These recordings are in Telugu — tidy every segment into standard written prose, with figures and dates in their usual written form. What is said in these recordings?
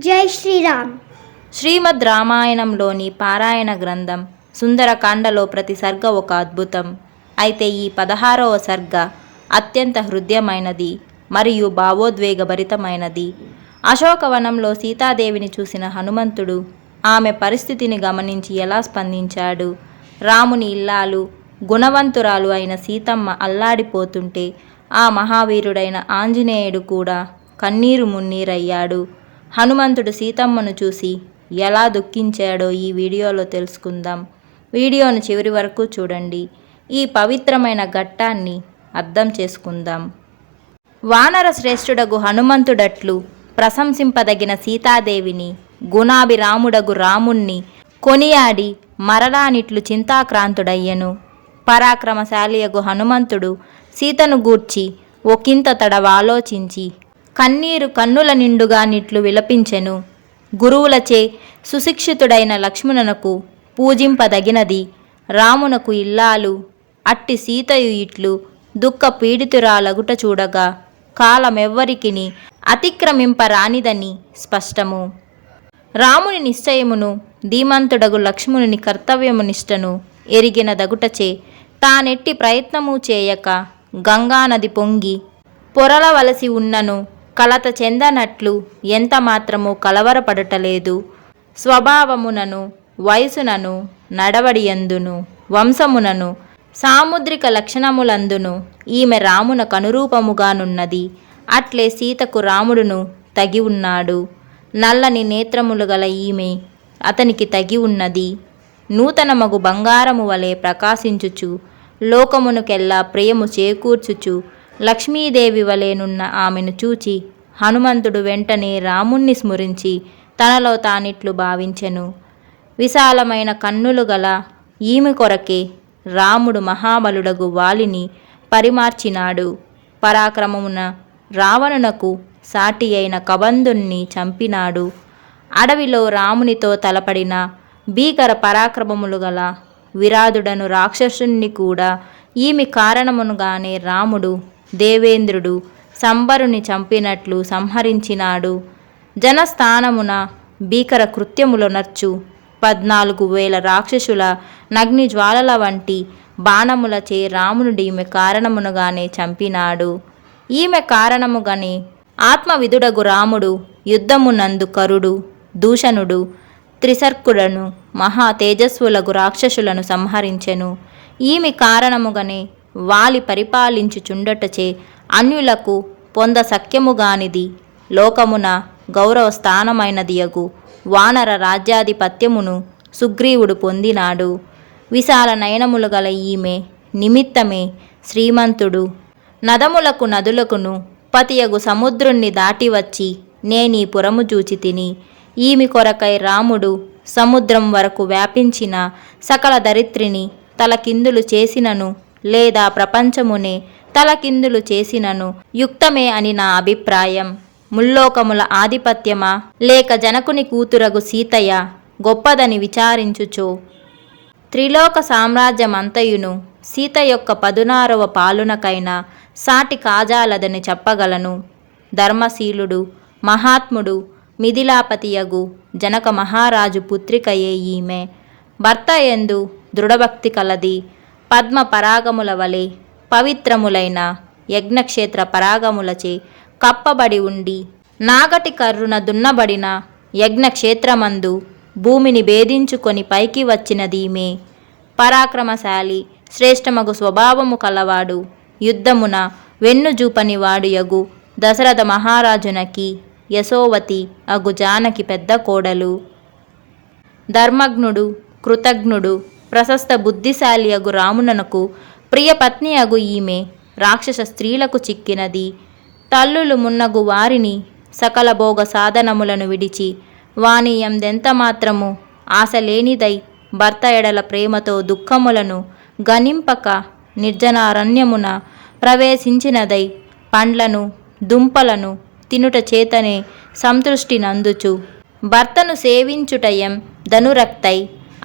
జై శ్రీరామ్. శ్రీమద్ రామాయణంలోని పారాయణ గ్రంథం సుందరకాండలో ప్రతి సర్గ ఒక అద్భుతం. అయితే ఈ 16వ సర్గ అత్యంత హృదయమైనది మరియు భావోద్వేగభరితమైనది. అశోకవనంలో సీతాదేవిని చూసిన హనుమంతుడు ఆమె పరిస్థితిని గమనించి ఎలా స్పందించాడు? రాముని ఇల్లాలు గుణవంతురాలు అయిన సీతమ్మ అల్లాడిపోతుంటే ఆ మహావీరుడైన ఆంజనేయుడు కూడా కన్నీరు మున్నీరయ్యాడు. హనుమంతుడు సీతమ్మను చూసి ఎలా దుఃఖించాడో ఈ వీడియోలో తెలుసుకుందాం. వీడియోను చివరి వరకు చూడండి. ఈ పవిత్రమైన ఘట్టాన్ని అర్థం చేసుకుందాం. వానర శ్రేష్ఠుడగు హనుమంతుడట్లు ప్రశంసింపదగిన సీతాదేవిని గుణాభిరాముడగు రాముణ్ణి కొనియాడి మరలానిట్లు చింతాక్రాంతుడయ్యెను. పరాక్రమశాలియగు హనుమంతుడు సీతను గూర్చి ఒకంత తడవాలోచించి కన్నీరు కన్నుల నిండుగా నిట్లు విలపించెను. గురువులచే సుశిక్షితుడైన లక్ష్మణునకు పూజింపదగినది రామునకు ఇల్లాలు, అట్టి సీతయు ఇట్లు దుఃఖ పీడితురాలగుట చూడగా కాలమెవ్వరికిని అతిక్రమింపరానిదని స్పష్టము. రాముని నిశ్చయమును ధీమంతుడగు లక్ష్మణుని కర్తవ్యమునిష్టను ఎరిగిన దగుటచే తానెట్టి ప్రయత్నము చేయక గంగానది పొంగి పొరలవలసి ఉన్నను కలత చెందనట్లు ఎంత మాత్రము కలవరపడటలేదు. స్వభావమునను వయసునను నడవడియందును వంశమునను సాముద్రిక లక్షణములందును ఈమె రామునకు అనురూపముగానున్నది. అట్లే సీతకు రాముడును తగి ఉన్నాడు. నల్లని నేత్రములు గల ఈమె అతనికి తగి ఉన్నది. నూతనమగు బంగారము వలె ప్రకాశించుచు లోకమునకెల్లా ప్రియము చేకూర్చుచు లక్ష్మీదేవి వలెనున్న ఆమెను చూచి హనుమంతుడు వెంటనే రాముణ్ణి స్మరించి తనలో తానిట్లు భావించెను. విశాలమైన కన్నులు గల ఈమె కొరకే రాముడు మహాబలుడగు వాలిని పరిమార్చినాడు. పరాక్రమమున రావణునకు సాటి అయిన కబంధుణ్ణి చంపినాడు. అడవిలో రామునితో తలపడిన భీకర పరాక్రమములు గల విరాధుడను రాక్షసుణ్ణి కూడా ఈమె కారణమునుగానే రాముడు దేవేంద్రుడు సంబరుని చంపినట్లు సంహరించినాడు. జనస్థానమున భీకర కృత్యములొనర్చు 14,000 రాక్షసుల నగ్ని జ్వాలల వంటి బాణములచే రామునుడు ఈమె కారణమునుగానే చంపినాడు. ఈమె కారణముగానే ఆత్మవిధుడగు రాముడు యుద్ధమునందు కరుడు దూషణుడు త్రిశర్కుడను మహా తేజస్వులగు రాక్షసులను సంహరించెను. ఈమె కారణముగానే వాలి పరిపాలించుచుండటచే అన్యులకు పొంద సఖ్యముగానిది లోకమున గౌరవ స్థానమైనదియగు వానర రాజ్యాధిపత్యమును సుగ్రీవుడు పొందినాడు. విశాల నయనములు గల ఈమె నిమిత్తమే శ్రీమంతుడు నదములకు నదులకును పతియగు సముద్రుణ్ణి దాటివచ్చి నేనీ పురము చూచి తిని. ఈమె కొరకై రాముడు సముద్రం వరకు వ్యాపించిన సకల దరిత్రిని తలకిందులు చేసినను లేదా ప్రపంచమునే తలకిందులు చేసినను యుక్తమే అని నా అభిప్రాయం. ముల్లోకముల ఆధిపత్యమా లేక జనకుని కూతురగు సీతయ్య గొప్పదని విచారించుచో త్రిలోక సామ్రాజ్యమంతయును సీత యొక్క 16వ పాలునకైనా సాటి కాజాలదని చెప్పగలను. ధర్మశీలుడు మహాత్ముడు మిథిలాపతియగు జనక మహారాజు పుత్రికయే ఈమె. భర్త యందు దృఢభక్తి కలది. పద్మ పరాగముల వలె పవిత్రములైన యజ్ఞక్షేత్ర పరాగములచే కప్పబడి ఉండి నాగటి కర్రున దున్నబడిన యజ్ఞక్షేత్రమందు భూమిని భేదించుకొని పైకి వచ్చినదీమే. పరాక్రమశాలి శ్రేష్టమగు స్వభావము కలవాడు యుద్ధమున వెన్నుజూపని వాడుయగు దశరథ మహారాజునకి యశోవతి అగు జానకి పెద్ద కోడలు. ధర్మజ్ఞుడు కృతజ్ఞుడు ప్రశస్త బుద్ధిశాలి అగు రామునకు ప్రియపత్ని అగు ఈమె రాక్షస స్త్రీలకు చిక్కినది. తల్లులు మున్నగు వారిని సకల భోగ సాధనములను విడిచి వాని ఎందెంత మాత్రము ఆశలేనిదై భర్త ఎడల ప్రేమతో దుఃఖములను గనింపక నిర్జనారణ్యమున ప్రవేశించినదై పండ్లను దుంపలను తినుట చేతనే సంతృష్టి నందుచు భర్తను సేవించుటయం ధనురక్తై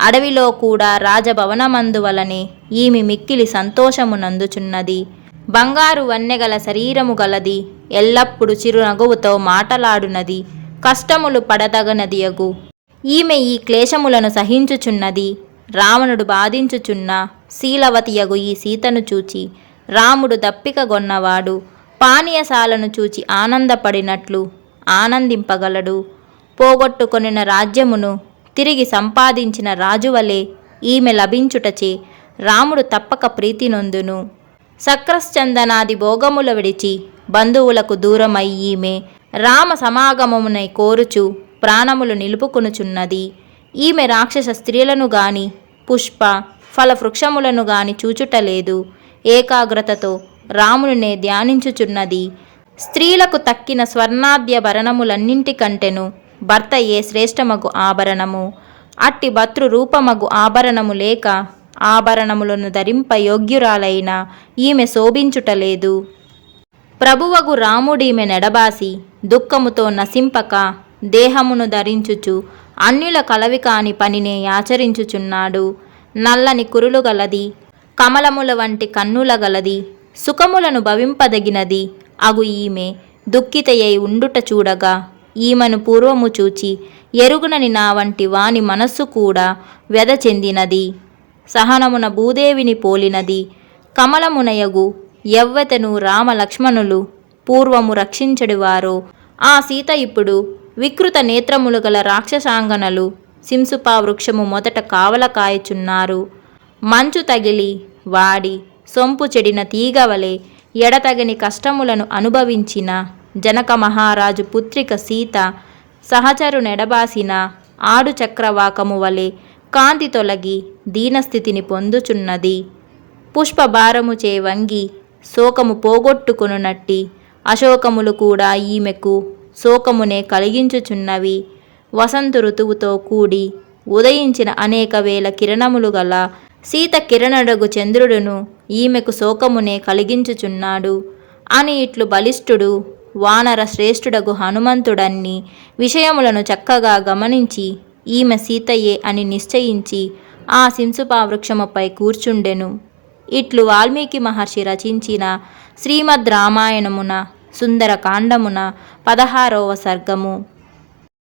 అడవిలో కూడా రాజభవనమందువలనే ఈమె మిక్కిలి సంతోషమునందుచున్నది. బంగారు వన్నెగల శరీరము గలది. ఎల్లప్పుడు చిరునగువుతో మాటలాడునది. కష్టములు పడదగనదియగు. ఈమె ఈ క్లేశములను సహించుచున్నది. రావణుడు బాధించుచున్న శీలవతియగు ఈ సీతను చూచి రాముడు దప్పికగొన్నవాడు పానీయశాలను చూచి ఆనందపడినట్లు ఆనందింపగలడు. పోగొట్టుకొనిన రాజ్యమును తిరిగి సంపాదించిన రాజువలే ఈమె లభించుటచే రాముడు తప్పక ప్రీతి నొందును. సక్రశ్చందనాది భోగముల విడిచి బంధువులకు దూరమై ఈమె రామ సమాగమమునై కోరుచు ప్రాణములు నిలుపుకొనుచున్నది. ఈమె రాక్షస స్త్రీలను గాని పుష్ప ఫల వృక్షములను గాని చూచుటలేదు. ఏకాగ్రతతో రామునినే ధ్యానించుచున్నది. స్త్రీలకు తక్కిన స్వర్ణాద్యభరణములన్నింటికంటెను భర్తయే శ్రేష్టమగు ఆభరణము. అట్టి భర్తృరూపమగు ఆభరణము లేక ఆభరణములను ధరింప యోగ్యురాలైన ఈమె శోభించుటలేదు. ప్రభువగు రాముడీమె నెడబాసి దుఃఖముతో నశింపక దేహమును ధరించుచు అన్యుల కలవి కాని పనినే ఆచరించుచున్నాడు. నల్లని కురులు గలది, కమలముల వంటి కన్నుల గలది, సుఖములను భవింపదగినది అగు ఈమె దుఃఖితయై ఉండుట చూడగా ఈమెను పూర్వము చూచి ఎరుగునని నా వంటి వాని మనస్సు కూడా వ్యధ చెందినది. సహనమున భూదేవిని పోలినది. కమలమునయగు యవ్వతను రామ లక్ష్మణులు పూర్వము రక్షించడివారో ఆ సీత ఇప్పుడు వికృత నేత్రములు గల రాక్షసాంగనలు సింసుపా వృక్షము మొదట కావల కాయచున్నారు. మంచు తగిలి వాడి సొంపు చెడిన తీగవలే ఎడతగని కష్టములను అనుభవించిన జనక మహారాజు పుత్రిక సీత సహచరు నెడబాసిన ఆడు చక్రవాకము వలె కాంతి తొలగి దీనస్థితిని పొందుచున్నది. పుష్పభారముచే వంగి శోకము పోగొట్టుకొనునట్టి అశోకములు కూడా ఈమెకు శోకమునే కలిగించుచున్నవి. వసంత ఋతువుతో కూడి ఉదయించిన అనేక వేల కిరణములు గల సీత కిరణడగు చంద్రుడును ఈమెకు శోకమునే కలిగించుచున్నాడు అని ఇట్లు బలిష్ఠుడు వానర శ్రేష్ఠుడగు హనుమంతుడన్ని విషయములను చక్కగా గమనించి ఈమె సీతయే అని నిశ్చయించి ఆ సింసుపా వృక్షముపై కూర్చుండెను. ఇట్లు వాల్మీకి మహర్షి రచించిన శ్రీమద్ రామాయణమున సుందరకాండమున 16వ సర్గము.